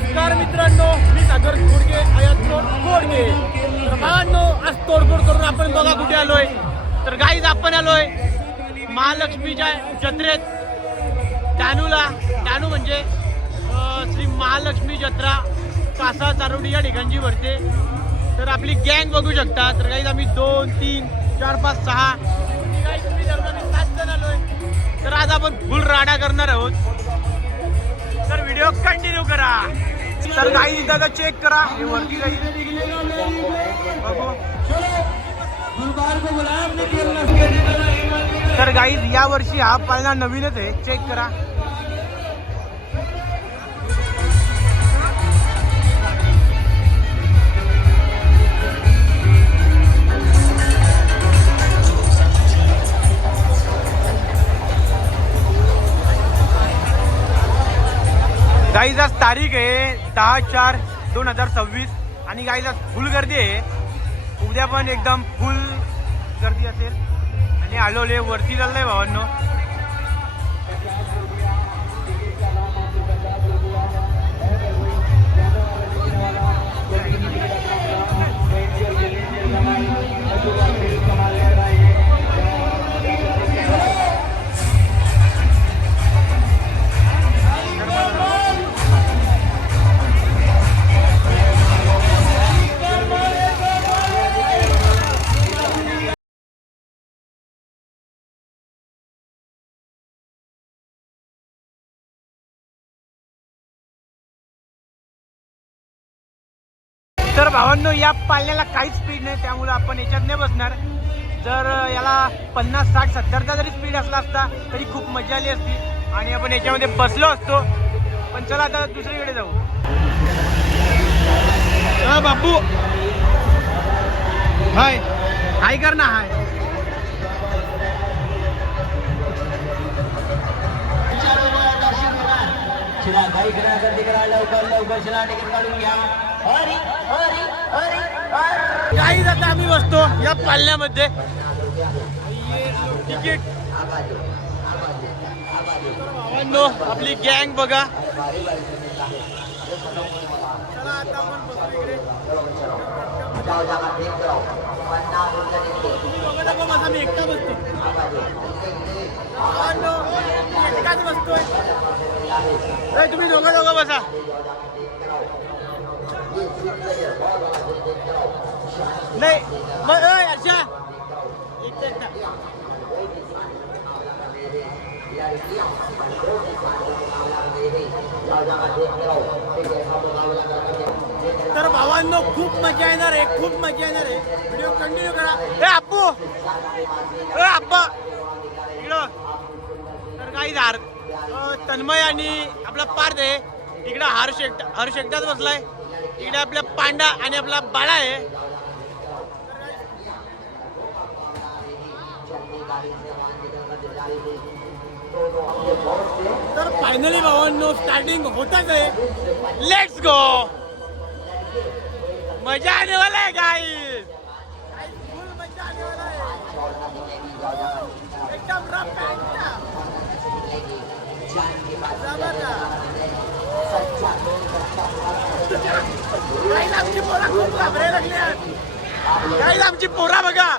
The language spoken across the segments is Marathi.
नमस्कार मित्रांनो, मी सागर खोडके आयातोड खोडके. तर भावांनो, आज तोडफोड करून आपण बघा कुठे आलोय. तर गाईज आपण आलोय महालक्ष्मीच्या जत्रेत डहाणूला. डहाणू म्हणजे श्री महालक्ष्मी जत्रा कासा चारोडी या ठिकाणची भरते. तर आपली गँग बघू शकता. तर गाईज आम्ही 2, 3, 4, 5, 6 तुम्ही दरम्यान 7 जण आलोय. तर आज आपण फुल राडा करणार आहोत. तर व्हिडिओ कंटिन्यू करा. तर गाई इथं चेक करा, हे वरती गाई बघू. तर गाई या वर्षी हा पाळणा नवीनच आहे, चेक करा. गाईज आज तारीख आहे 10/4/2026 आणि गाईज आज फुल गर्दी आहे. उद्या पण एकदम फुल गर्दी असेल. आणि आलोले वरती चाललंय भावांनो. तर भावांनो, या पाळण्याला काहीच स्पीड नाही, त्यामुळे आपण याच्यात नाही बसणार. जर याला 50, 60, 70चा जरी स्पीड असला असता तरी खूप मजा आली असती आणि आपण याच्यामध्ये बसलो असतो. पण चला आता दुसरीकडे जाऊ. हा बापू, हाय हाय कर ना. हाय गर्दी करा, लवकर लवकर शिला तिकीट काढून घ्या. काही आता आम्ही बसतो या पाळण्यामध्ये. तिकीट भावांनो, आपली गँग बघा. चला आता आपण बसू इकडे. तुम्ही बघत आहे बघा, मी एकटा बसतो. भावांनो, मी एकटाच बसतोय. तुम्ही दोघं बसा. नाही मग अच्छा एकटा. तर भावांनो, खूप मजा येणार आहे, खूप मजा येणार आहे. व्हिडिओ कंटिन्यू करा. ए आप्पू, ए आप्पा इकडं. तर काही धार तन्मय आणि आपला पार्थ आहे इकडं. हर्ष एकटाच बसलाय. इकडे आपला पांडा आणि आपला बाळा आहे. तर फायनली भावांनो, स्टार्टिंग होतच आहे. Let's go. मजा आने वाला है गाइस. फुल मजा आने वाला है. एकदम रफ गाईज आमची पोरा खूप घाबरायला लागली. गाईज आमची पोरा बघा.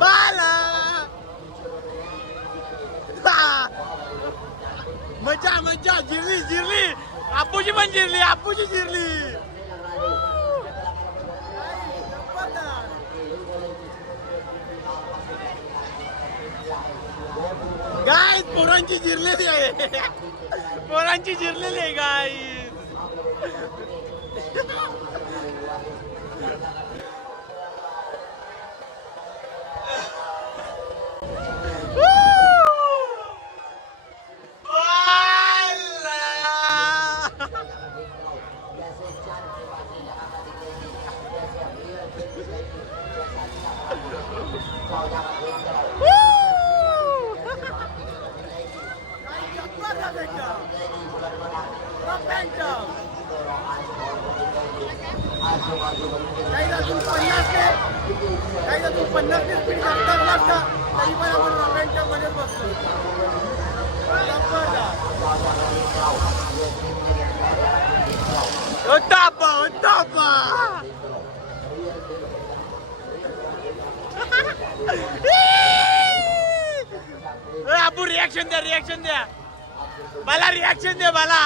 बाला मजा मजा. जिरली. आपूची पण जिरली. गाईज पोरांची जिरलेली आहे. गाईज काही अजून 50 स्पीड लागता तरी पण आपण रॉकेटच्या मध्ये बसतो. तापा तापा अबू रिएक्शन द्या मला रिएक्शन दे मला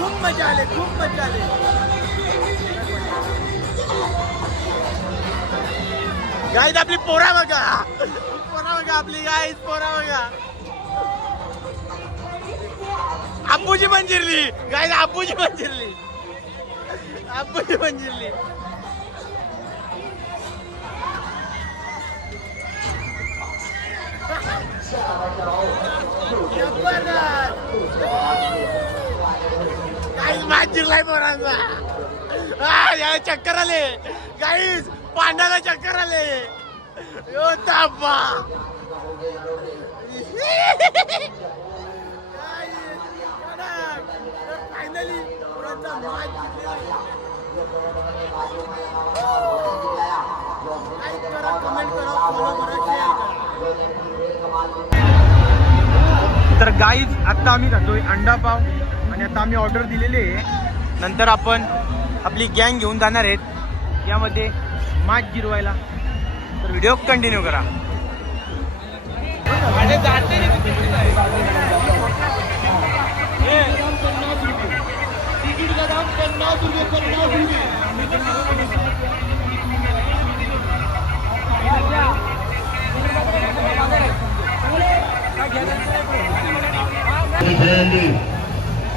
खूप मजा आले गाईज आपली पोरा बघा आपली गाईज पोरा बघा आपूजी पण जिरली गाईज आपूजी पण जिरली गाईज मॅच जिरलाय पोरांचा या चक्कर आले गाईज पांड्याला चक्कर आले यो तापा फायनली पोरांचा मॅच लाईक करा कमेंट करा फॉलो करा शेअर करा तर गाईज आता आम्ही खातोय अंडा पाव आणि आता आम्ही ऑर्डर दिलेली आहे नंतर आपण आपली गँग घेऊन जाणार आहेत यामध्ये मॅच जिरवायला तर व्हिडिओ कंटिन्यू करा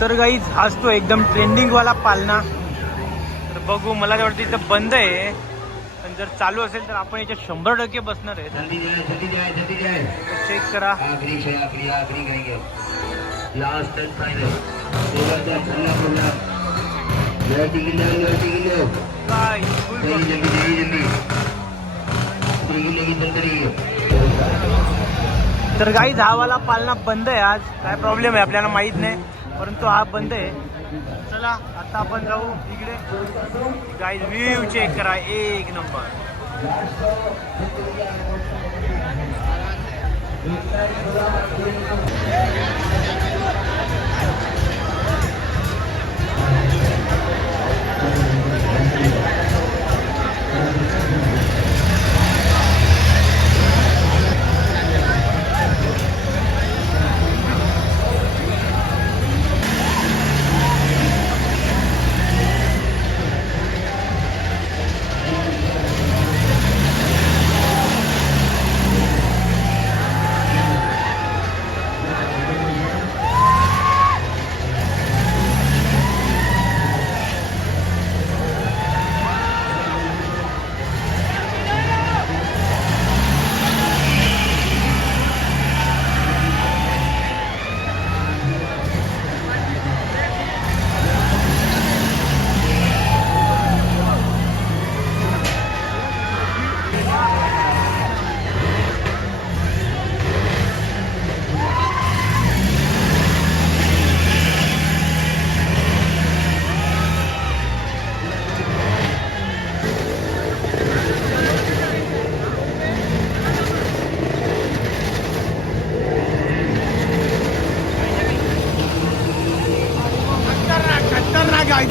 तर गाईज आज तो एकदम ट्रेंडिंग वाला पालना तर बघू मला तर वाटतं इथं बंद आहे पण जर चालू असेल तर आपण याच्यात 100% बसणार आहे चेक करा तर गाईज हा वाला पालना बंद आहे आज काय प्रॉब्लेम आहे आपल्याला माहित नाही परंतु हा बंद आहे चला आता आपण जाऊ इकडे गाईज व्ह्यू चेक करा एक नंबर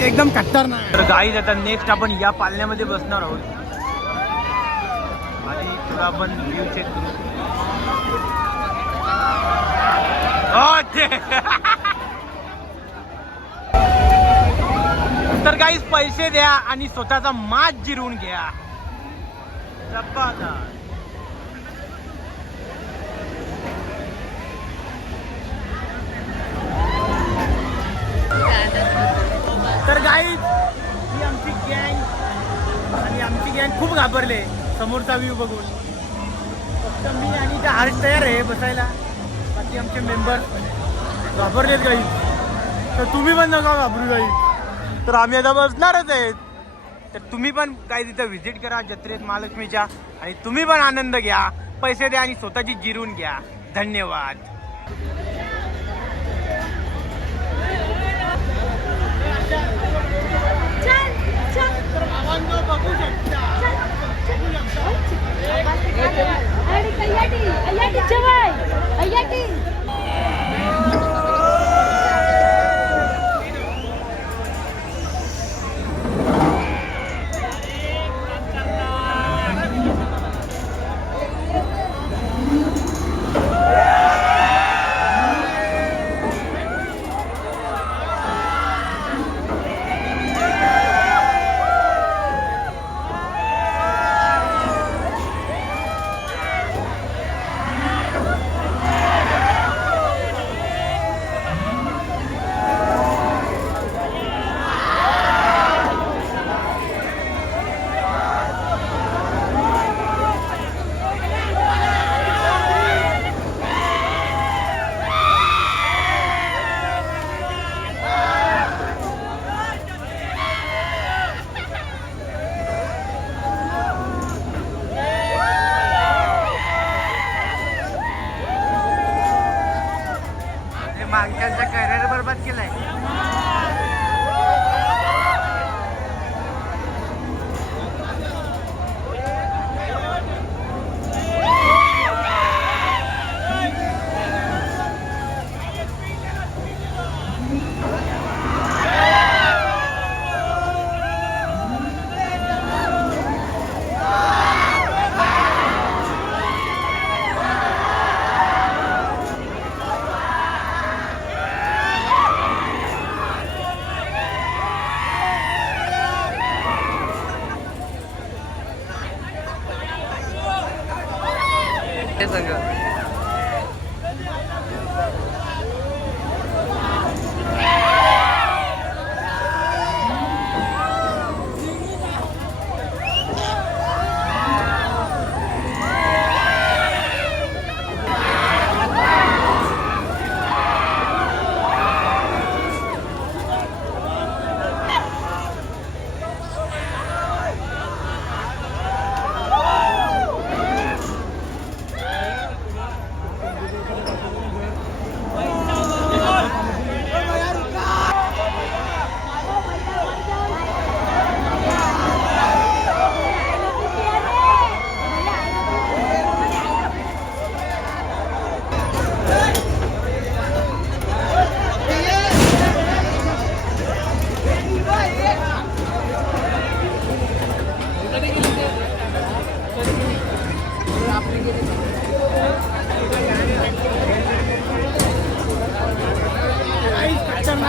एकदम खतरनाक तर गाईज आता नेक्स्ट आपण या पालण्यामध्ये बसणार आहोत आणि थोडा आपण व्ह्यू चेक करू तर गाईज पैसे द्या आणि स्वतःचा माज जिरवून घ्या तर गाईज ही आमची गँग आणि आमची गँग खूप घाबरले समोरचा व्ह्यू बघून. फक्त मी आणि त्या हर्ष तयार आहे बसायला, बाकी आमचे मेंबर घाबरलेत गाई. तर तुम्ही पण नका घाबरू गाई. तर आम्ही आता बसणारच आहेत. तर तुम्ही पण काही तिथं व्हिजिट करा जत्रेत महालक्ष्मीच्या, आणि तुम्ही पण आनंद घ्या, पैसे द्या आणि स्वतःची जिरून घ्या. धन्यवाद. बघू शकता मागच्यांचा करिअर बरबाद केलाय.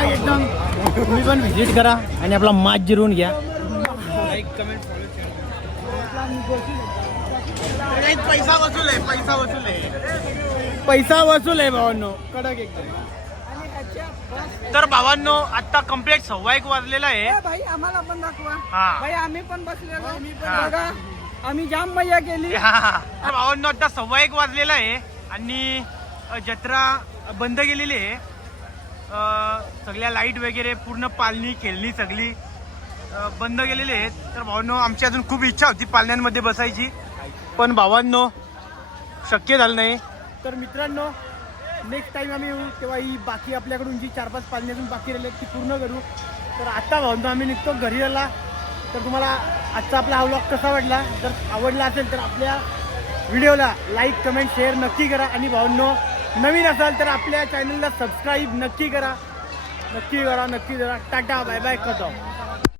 एकदम तुम्ही पण व्हिजिट करा आणि आपला मात जिरवून घ्या. लाईक कमेंट पैसा वसूल आहे, पैसा वसूल आहे, पैसा वसूल आहे भावांनो, कडक एकदम. तर भावांनो आता कम्प्लीट 1:15 वाजलेला आहे. भाई आम्हाला पण दाखवा. हा. भाई आम्ही पण बसलेलो. हा. बघा आम्ही जाम मजा केली. तर भावांनो आता 1:15 वाजलेला आहे आणि जत्रा बंद केलेली आहे. सगळ्या लाईट वगैरे पूर्ण पालणी खेळणी सगळी बंद केलेली आहेत. तर भावांनो आमची अजून खूप इच्छा होती पालण्यांमध्ये बसायची, पण भावांनो शक्य झालं नाही. तर मित्रांनो नेक्स्ट टाइम आम्ही येऊ तेव्हा ही बाकी आपल्याकडून जी 4-5 पालणी अजून बाकी राहिली ती पूर्ण करू. तर आता भावांनो आम्ही निघतो घरी यायला. तर तुम्हाला आजचा आपला हा व्लॉग कसा वाटला, जर आवडला असेल तर आपल्या व्हिडिओला लाईक कमेंट शेअर नक्की करा. आणि भावांनो नवीन असाल तर आपल्या चॅनलला सबस्क्राईब नक्की करा, नक्की करा, नक्की करा. Tata bye bye, cut of.